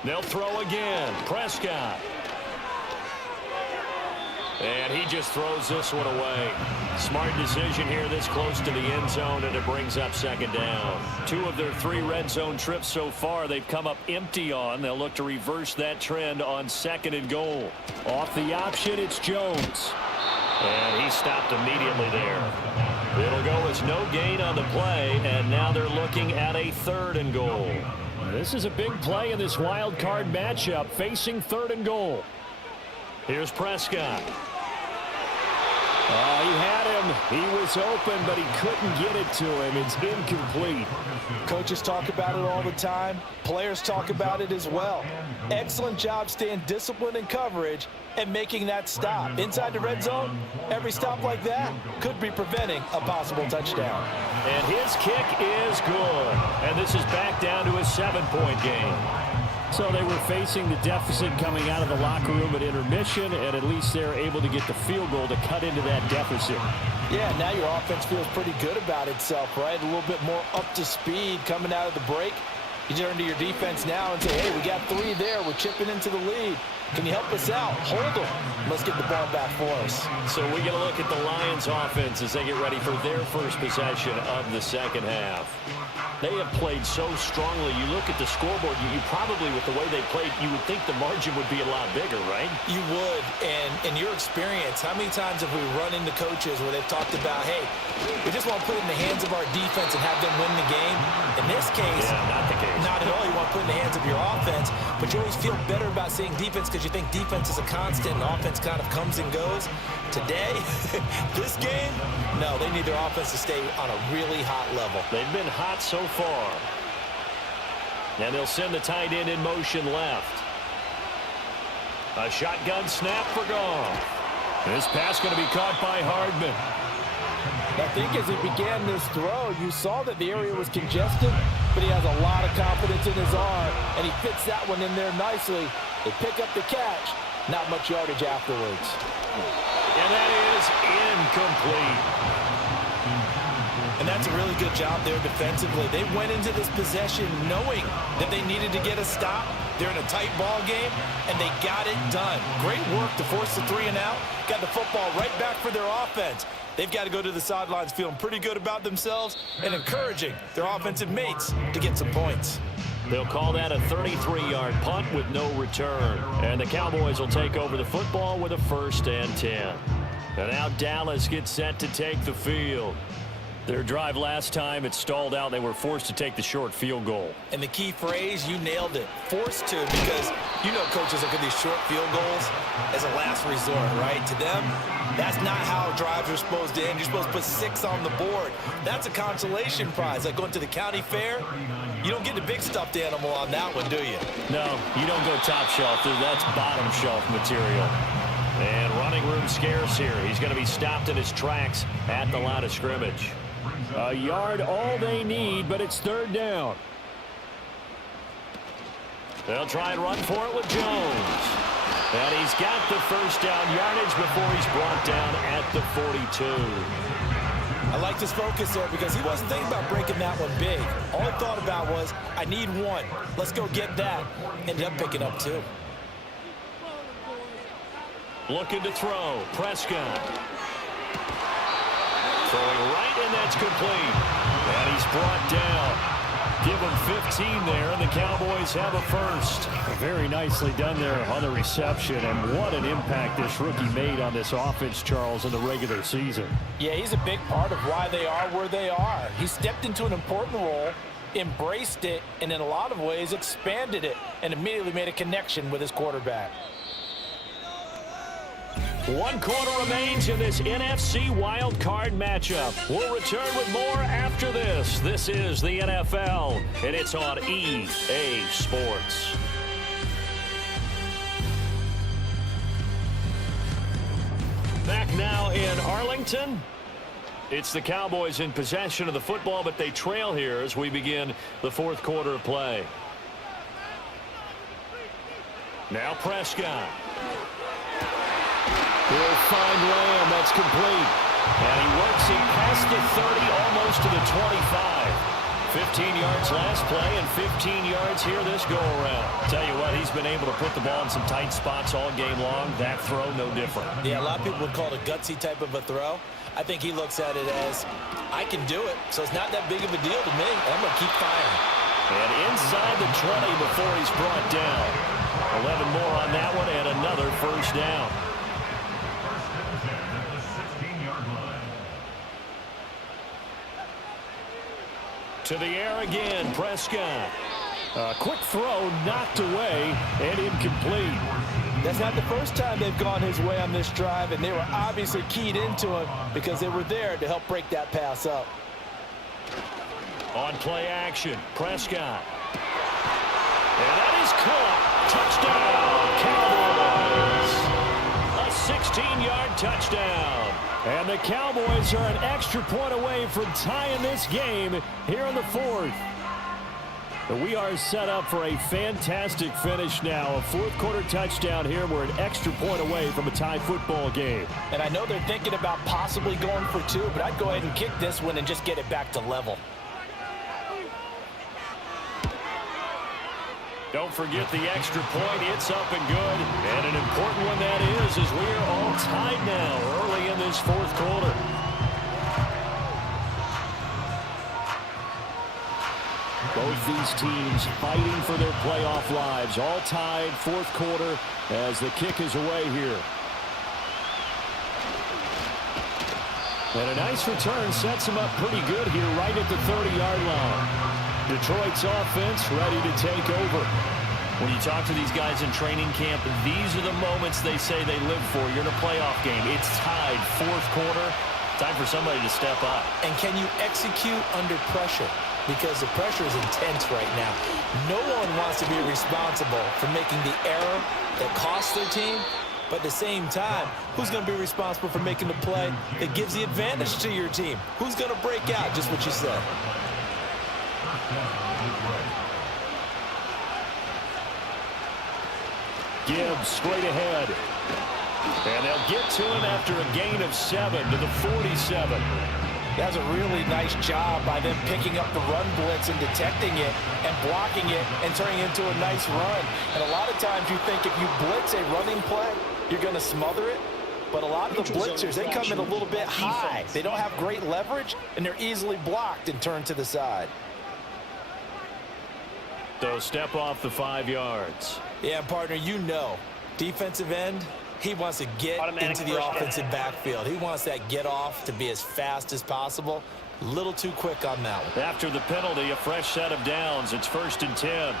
They'll throw again. Prescott. And he just throws this one away. Smart decision here this close to the end zone, and it brings up 2nd down. 2 of their 3 red zone trips so far they've come up empty on. They'll look to reverse that trend on 2nd and goal. Off the option, it's Jones. And he stopped immediately there. It'll go as no gain on the play, and now they're looking at a 3rd and goal. This is a big play in this wild card matchup, facing 3rd and goal. Here's Prescott. He had him. He was open, but he couldn't get it to him. It's incomplete. Coaches talk about it all the time. Players talk about it as well. Excellent job staying disciplined in coverage and making that stop. Inside the red zone, every stop like that could be preventing a possible touchdown. And his kick is good. And this is back down to a 7-point game. So they were facing the deficit coming out of the locker room at intermission, and at least they're able to get the field goal to cut into that deficit. Yeah, now your offense feels pretty good about itself, right? A little bit more up to speed coming out of the break. You turn to your defense now and say, hey, we got 3 there. We're chipping into the lead. Can you help us out? Hold them. Let's get the ball back for us. So we get a look at the Lions offense as they get ready for their first possession of the second half. They have played so strongly. You look at the scoreboard, you probably, with the way they played, you would think the margin would be a lot bigger, right? You would. And in your experience, how many times have we run into coaches where they've talked about, hey, we just want to put it in the hands of our defense and have them win the game? In this case, not the case. Not at all. You want to put it in the hands of your offense, but you always feel better about saying defense because you think defense is a constant and offense kind of comes and goes. Today, this game, no, they need their offense to stay on a really hot level. They've been hot so far. And they'll send the tight end in motion left. A shotgun snap for Goff. This pass going to be caught by Hardman. I think as he began this throw, you saw that the area was congested, but he has a lot of confidence in his arm, and he fits that one in there nicely. They pick up the catch. Not much yardage afterwards. And that is incomplete. And that's a really good job there defensively. They went into this possession knowing that they needed to get a stop. They're in a tight ball game, and they got it done. Great work to force the 3 and out. Got the football right back for their offense. They've got to go to the sidelines feeling pretty good about themselves and encouraging their offensive mates to get some points. They'll call that a 33-yard punt with no return. And the Cowboys will take over the football with a 1st and 10. And now Dallas gets set to take the field. Their drive last time, it stalled out. They were forced to take the short field goal. And the key phrase, you nailed it. Forced to, because you know coaches look at these short field goals as a last resort, right? To them, that's not how drives are supposed to end. You're supposed to put 6 on the board. That's a consolation prize. Like going to the county fair, you don't get the big stuffed animal on that one, do you? No, you don't go top shelf. That's bottom shelf material. And running room scarce here. He's going to be stopped in his tracks at the line of scrimmage. A yard all they need, but it's 3rd down. They'll try and run for it with Jones. And he's got the 1st down yardage before he's brought down at the 42. I liked his focus there because he wasn't thinking about breaking that one big. All he thought about was, I need 1. Let's go get that. Ended up picking up 2. Looking to throw. Prescott. Throwing right, and that's complete. And he's brought down. Give him 15 there, and the Cowboys have a 1st. Very nicely done there on the reception, and what an impact this rookie made on this offense, Charles, in the regular season. Yeah, he's a big part of why they are where they are. He stepped into an important role, embraced it, and in a lot of ways expanded it, and immediately made a connection with his quarterback. 1 quarter remains in this NFC Wildcard matchup. We'll return with more after this. This is the NFL, and it's on EA Sports. Back now in Arlington. It's the Cowboys in possession of the football, but they trail here as we begin the 4th quarter of play. Now Prescott. He'll find Lamb. That's complete. And he works it past the 30, almost to the 25. 15 yards last play and 15 yards here this go-around. Tell you what, he's been able to put the ball in some tight spots all game long. That throw, no different. Yeah, a lot of people would call it a gutsy type of a throw. I think he looks at it as, I can do it, so it's not that big of a deal to me. I'm going to keep firing. And inside the 20 before he's brought down. 11 more on that one and another 1st down. To the air again, Prescott. A quick throw knocked away and incomplete. That's not the first time they've gone his way on this drive, and they were obviously keyed into him because they were there to help break that pass up. On play action, Prescott. And that is caught. Touchdown, Cowboys. A 16-yard touchdown. And the Cowboys are an extra point away from tying this game here in the fourth. We are set up for a fantastic finish now. A fourth-quarter touchdown here. We're an extra point away from a tie football game. And I know they're thinking about possibly going for two, but I'd go ahead and kick this one and just get it back to level. Don't forget the extra point. It's up and good. And an important one that is, as we are all tied now early in this fourth quarter. Both these teams fighting for their playoff lives. All tied, fourth quarter, as the kick is away here. And a nice return sets them up pretty good here right at the 30-yard line. Detroit's offense ready to take over. When you talk to these guys in training camp, these are the moments they say they live for. You're in a playoff game. It's tied, fourth quarter. Time for somebody to step up. And can you execute under pressure? Because the pressure is intense right now. No one wants to be responsible for making the error that costs their team. But at the same time, who's going to be responsible for making the play that gives the advantage to your team? Who's going to break out? Just what you said. Gibbs straight ahead. And they'll get to him after a gain of 7 to the 47. That's a really nice job by them picking up the run blitz and detecting it and blocking it and turning it into a nice run. And a lot of times you think if you blitz a running play, you're going to smother it. But a lot of the blitzers, they come in a little bit high. They don't have great leverage, and they're easily blocked and turned to the side. So step off the 5 yards. Yeah, partner, you know, defensive end, he wants to get into the offensive backfield. He wants that get off to be as fast as possible. A little too quick on that one. After the penalty, a fresh set of downs. It's 1st and 10.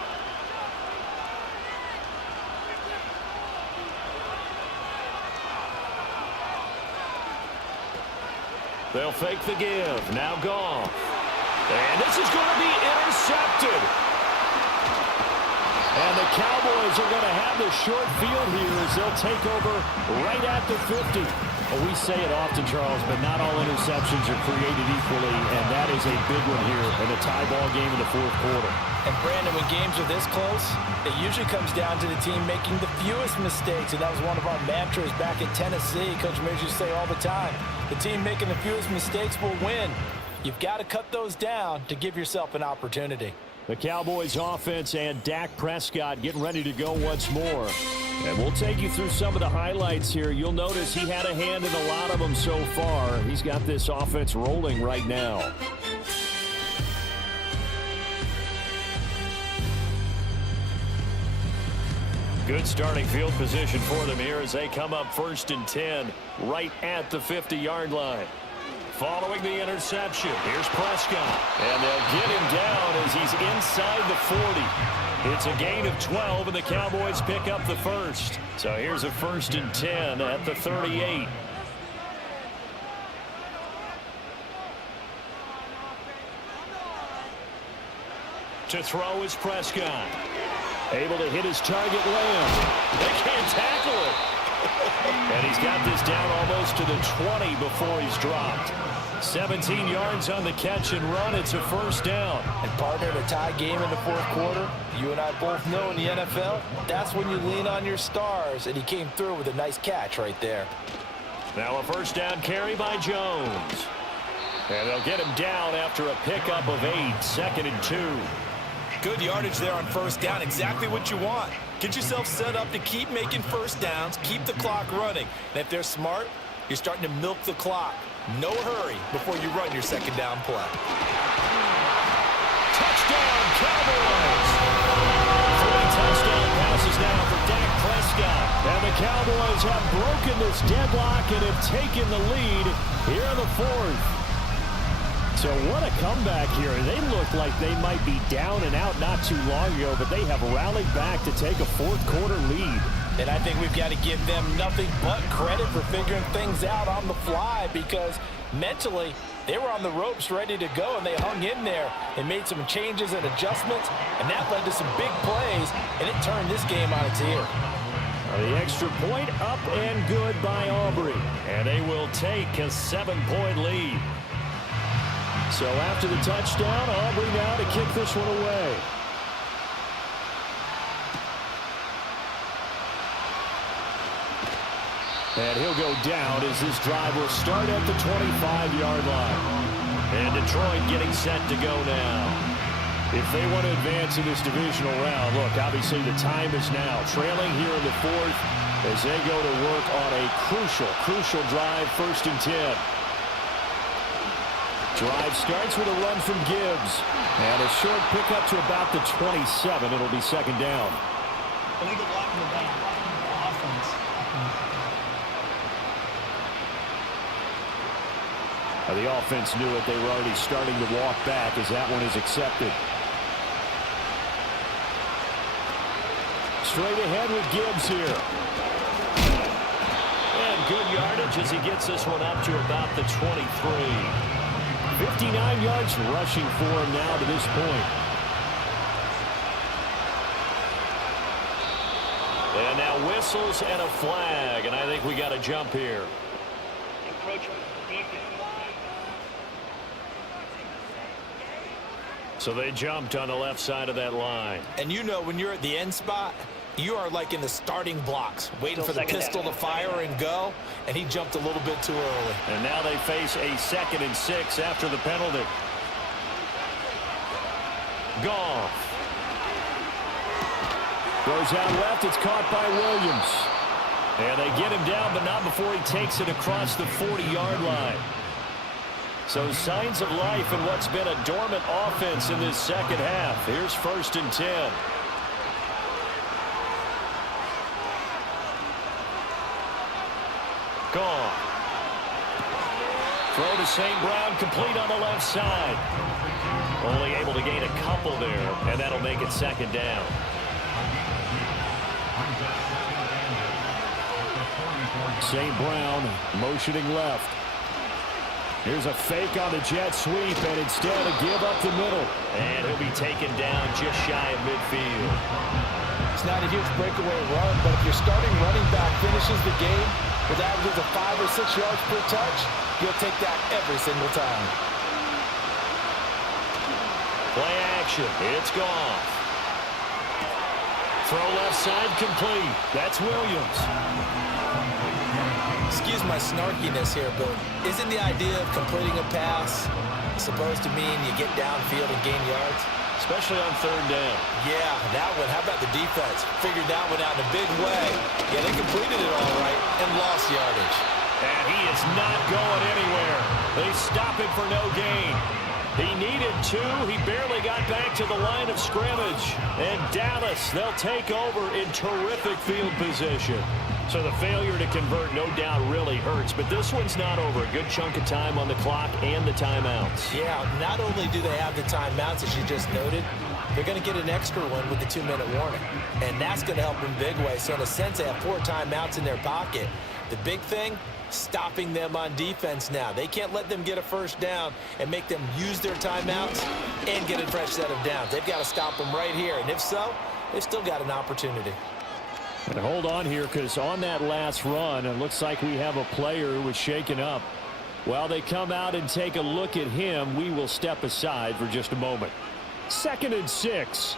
They'll fake the give. Now Goff. And this is going to be intercepted. And the Cowboys are going to have the short field here as they'll take over right at the 50. Well, we say it often, Charles, but not all interceptions are created equally, and that is a big one here in a tie ball game in the fourth quarter. And, Brandon, when games are this close, it usually comes down to the team making the fewest mistakes, and that was one of our mantras back at Tennessee. Coach Mears used to say all the time, the team making the fewest mistakes will win. You've got to cut those down to give yourself an opportunity. The Cowboys offense and Dak Prescott getting ready to go once more. And we'll take you through some of the highlights here. You'll notice he had a hand in a lot of them so far. He's got this offense rolling right now. Good starting field position for them here as they come up 1st and 10 right at the 50-yard line. Following the interception, here's Prescott. And they'll get him down as he's inside the 40. It's a gain of 12, and the Cowboys pick up the first. So here's a 1st and 10 at the 38. To throw is Prescott. Able to hit his target, Lamb. They can't tackle it. And he's got this down almost to the 20 before he's dropped. 17 yards on the catch and run. It's a 1st down. And, partner, in a tie game in the fourth quarter, you and I both know in the NFL, that's when you lean on your stars, and he came through with a nice catch right there. Now a 1st down carry by Jones. And they'll get him down after a pickup of 8, 2nd and 2. Good yardage there on 1st down. Exactly what you want. Get yourself set up to keep making 1st downs, keep the clock running. And if they're smart, you're starting to milk the clock. No hurry before you run your 2nd down play. Touchdown, Cowboys! 3 touchdown passes now for Dak Prescott. And the Cowboys have broken this deadlock and have taken the lead here in the fourth. So what a comeback here. They look like they might be down and out not too long ago, but they have rallied back to take a fourth-quarter lead. And I think we've got to give them nothing but credit for figuring things out on the fly, because mentally they were on the ropes ready to go, and they hung in there and made some changes and adjustments, and that led to some big plays, and it turned this game on its ear. The extra point up and good by Aubrey, and they will take a 7-point lead. So after the touchdown, Aubrey now to kick this one away. And he'll go down as this drive will start at the 25-yard line. And Detroit getting set to go now. If they want to advance in this divisional round, look, obviously the time is now. Trailing here in the fourth as they go to work on a crucial drive, 1st and 10. Drive starts with a run from Gibbs. And a short pickup to about the 27. It'll be 2nd down. The offense knew it. They were already starting to walk back as that one is accepted. Straight ahead with Gibbs here. And good yardage as he gets this one up to about the 23. 59 yards rushing for him now to this point. And now whistles and a flag, and I think we got a jump here. So they jumped on the left side of that line. And you know, when you're at the end spot, you are like in the starting blocks, waiting for the pistol to fire and go, and he jumped a little bit too early. And now they face a 2nd and 6 after the penalty. Goff. Throws out left. It's caught by Williams. And they get him down, but not before he takes it across the 40-yard line. So signs of life in what's been a dormant offense in this second half. Here's 1st and 10. Gone. Throw to St. Brown, complete on the left side. Only able to gain a couple there, and that'll make it 2nd down. St. Brown motioning left. Here's a fake on the jet sweep, and instead a give up the middle. And he'll be taken down just shy of midfield. It's not a huge breakaway run, but if your starting running back finishes the game with averages of 5 or 6 yards per touch, you'll take that every single time. Play action. It's gone. Throw left side complete. That's Williams. Excuse my snarkiness here, but isn't the idea of completing a pass supposed to mean you get downfield and gain yards? Especially on 3rd down. Yeah, that one. How about the defense? Figured that one out in a big way. Yeah, they completed it all right and lost yardage. And he is not going anywhere. They stop him for no gain. He needed 2. He barely got back to the line of scrimmage. And Dallas, they'll take over in terrific field position. So the failure to convert, no doubt, really hurts. But this one's not over. A good chunk of time on the clock and the timeouts. Yeah, not only do they have the timeouts, as you just noted, they're going to get an extra one with the 2-minute warning. And that's going to help in a big way. So in a sense, they have 4 timeouts in their pocket. The big thing, stopping them on defense now. They can't let them get a 1st down and make them use their timeouts and get a fresh set of downs. They've got to stop them right here. And if so, they've still got an opportunity. And hold on here, because on that last run, it looks like we have a player who was shaken up. While they come out and take a look at him, we will step aside for just a moment. 2nd and 6.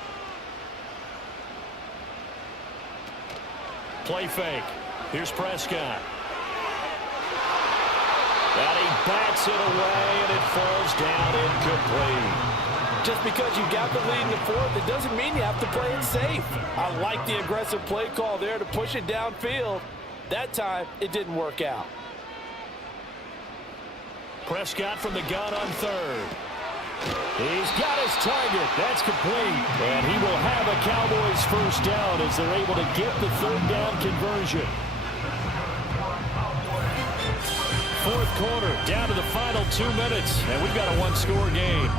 Play fake. Here's Prescott. And he bats it away, and it falls down incomplete. Just because you got the lead in the 4th, it doesn't mean you have to play it safe. I like the aggressive play call there to push it downfield. That time, it didn't work out. Prescott from the gun on 3rd. He's got his target. That's complete. And he will have a Cowboys 1st down as they're able to get the 3rd down conversion. fourth quarter, down to the final 2 minutes, and we've got a one-score game.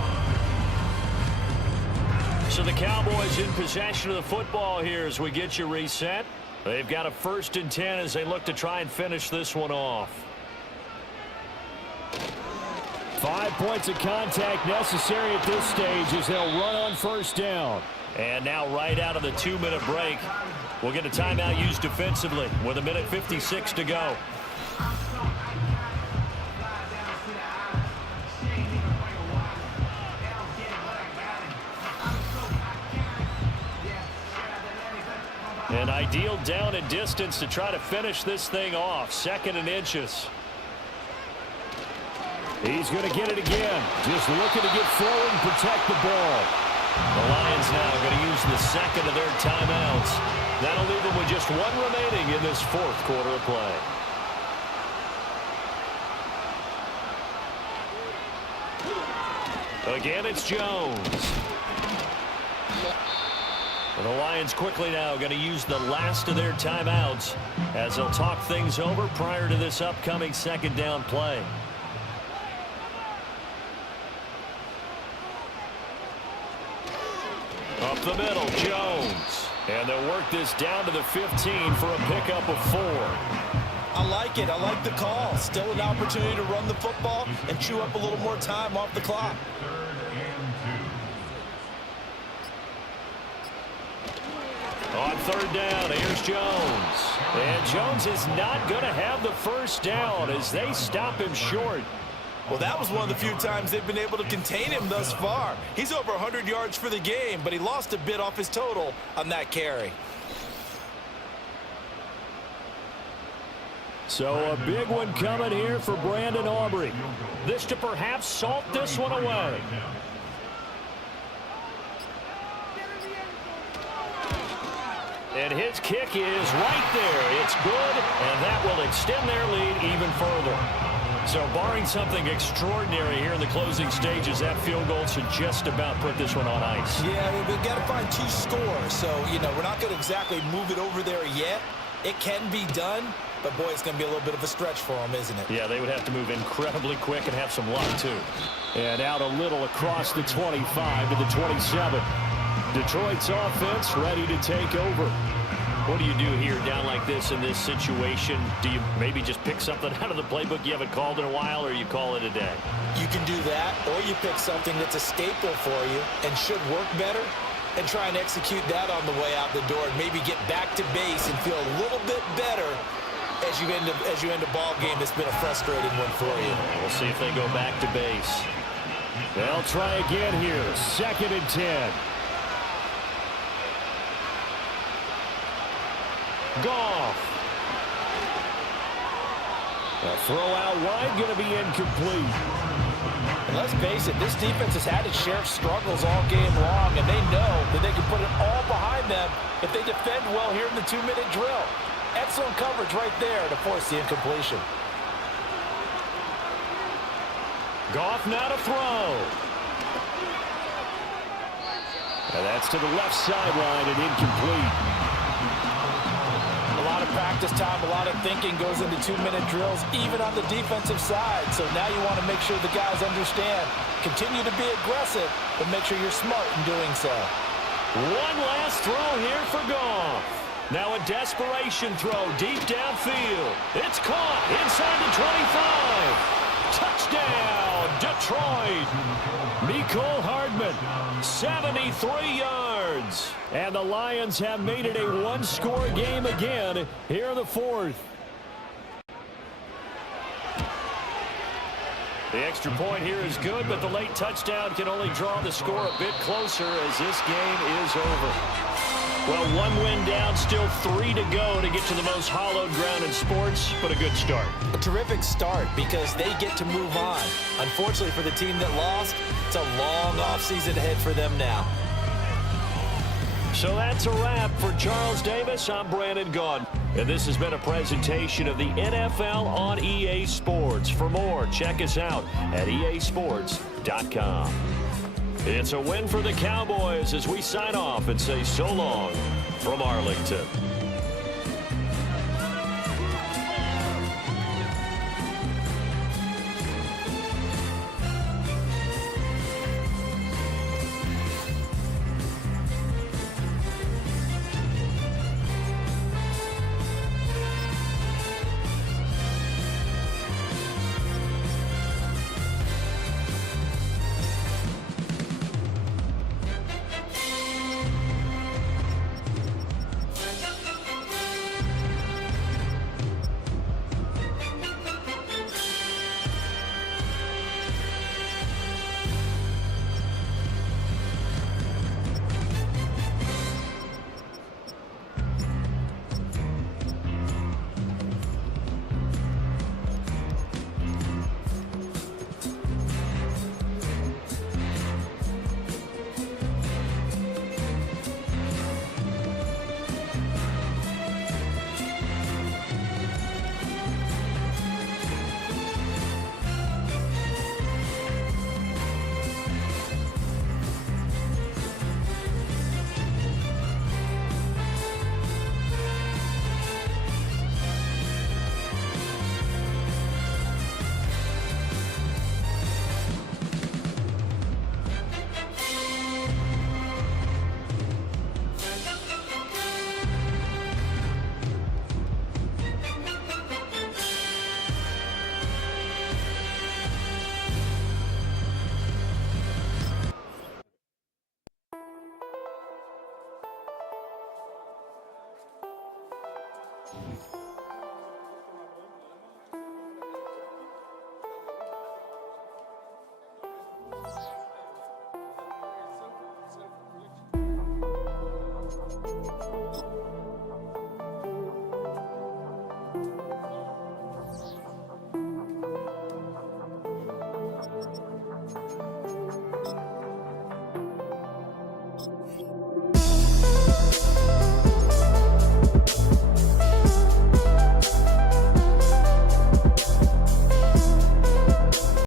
So the Cowboys in possession of the football here as we get you reset. They've got a 1st and 10 as they look to try and finish this one off. 5 points of contact necessary at this stage as they'll run on 1st down. And now right out of the 2-minute break, we'll get a timeout used defensively with 1:56 to go. An ideal down and distance to try to finish this thing off. 2nd and inches. He's going to get it again. Just looking to get forward and protect the ball. The Lions now going to use the 2nd of their timeouts. That'll leave them with just 1 remaining in this 4th quarter of play. Again, it's Jones. And the Lions quickly now going to use the last of their timeouts as they'll talk things over prior to this upcoming 2nd down play. Up the middle, Jones. And they'll work this down to the 15 for a pickup of 4. I like it. I like the call. Still an opportunity to run the football and chew up a little more time off the clock. 3rd and 2. On 3rd down, here's Jones. And Jones is not going to have the 1st down as they stop him short. Well, that was one of the few times they've been able to contain him thus far. He's over 100 yards for the game, but he lost a bit off his total on that carry. So a big one coming here for Brandon Aubrey. This to perhaps salt this one away. And his kick is right there. It's good, and that will extend their lead even further. So barring something extraordinary here in the closing stages, that field goal should just about put this one on ice. Yeah, we've got to find 2 scores. So, we're not going to exactly move it over there yet. It can be done, but, boy, it's going to be a little bit of a stretch for them, isn't it? Yeah, they would have to move incredibly quick and have some luck, too. And out a little across the 25 to the 27. Detroit's offense ready to take over. What do you do here down like this in this situation? Do you maybe just pick something out of the playbook you haven't called in a while, or you call it a day? You can do that, or you pick something that's a staple for you and should work better and try and execute that on the way out the door and maybe get back to base and feel a little bit better as you end a ball game that's been a frustrating one for you. We'll see if they go back to base. They'll try again here. 2nd and 10. Goff. A throw out wide going to be incomplete. And let's face it, this defense has had its share of struggles all game long, and they know that they can put it all behind them if they defend well here in the 2-minute drill. Excellent coverage right there to force the incompletion. Goff now to throw. And that's to the left sideline and incomplete. A lot of practice time, a lot of thinking goes into 2-minute drills, even on the defensive side. So now you want to make sure the guys understand. Continue to be aggressive, but make sure you're smart in doing so. One last throw here for Goff. Now a desperation throw deep downfield. It's caught inside the 25. Touchdown, Detroit. Mecole Hardman, 73 yards. And the Lions have made it a one-score game again here in the 4th. The extra point here is good, but the late touchdown can only draw the score a bit closer as this game is over. Well, 1 win down, still 3 to go to get to the most hallowed ground in sports, but a good start. A terrific start because they get to move on. Unfortunately for the team that lost, it's a long offseason ahead for them now. So that's a wrap for Charles Davis. I'm Brandon Gaudin. And this has been a presentation of the NFL on EA Sports. For more, check us out at easports.com. It's a win for the Cowboys as we sign off and say so long from Arlington. Cowboys.